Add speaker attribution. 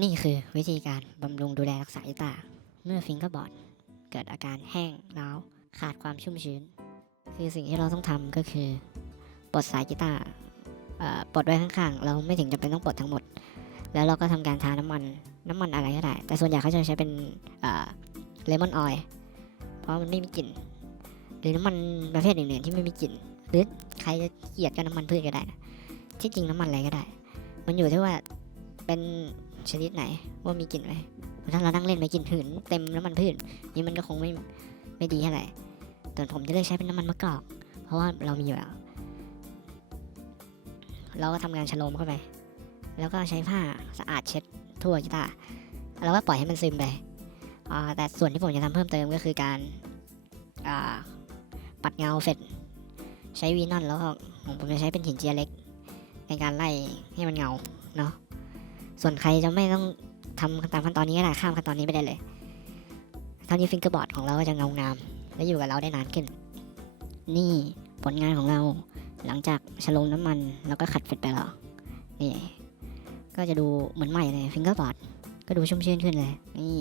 Speaker 1: นี่คือวิธีการบำรุงดูแลรักษากีตาร์เมื่อฟิงเกอร์บอร์ดเกิดอาการแห้งร้าวขาดความชุ่มชื้น คือสิ่งที่เราต้องทำก็คือปลดสายกีตาร์ปลดไว้ข้างๆ เราไม่ถึงจำเป็นต้องปลดทั้งหมด แล้วเราก็ทำการทาน้ำมันน้ำมันอะไรก็ได้ แต่ส่วนใหญ่เขาจะใช้เป็นเลมอนออยล์เพราะมันไม่มีกลิ่น หรือน้ำมันประเภทอื่นๆที่ไม่มีกลิ่น หรือใครจะเกลียดก็น้ำมันพืชก็ได้นะที่จริงน้ำมันอะไรก็ได้ มันอยู่ที่ว่าเป็น ชนิดไหน ว่ามีกลิ่นไหมถ้าเรานั่งเล่นไปกลิ่นหืนเต็มน้ำมันพืชนี่มันก็คงไม่ไม่ดีเท่าไหร่แต่ผมจะเลือกใช้เป็นน้ำมันมะกอก เพราะว่าเรามีอยู่แล้ว เราก็ทำงานชโลมเข้าไป แล้วก็ใช้ผ้าสะอาดเช็ดทั่วกีตาร์แล้วก็ปล่อยให้มันซึมไปแต่ส่วนที่ผมจะทำเพิ่มเติมก็คือการาปัดเงาเสร็จใช้วีนอนแล้วก็ผมจะใช้เป็นหินเจียเล็ก ในการไล่ให้มันเงาเนาะ ส่วนใครจะไม่ต้องทำตามขั้นตอนนี้ก็ได้ข้ามขั้นตอนนี้ไปได้เลยเท่านี้ฟิงเกอร์บอร์ดของเราก็จะเงางาม และอยู่กับเราได้นานขึ้น นี่ผลงานของเราหลังจากฉโลมน้ำมันแล้วก็ขัดเฟ็ดไปแล้วนี่ก็จะดูเหมือนใหม่เลยฟิงเกอร์บอร์ดก็ดูชุ่มชื่นขึ้นเลยนี่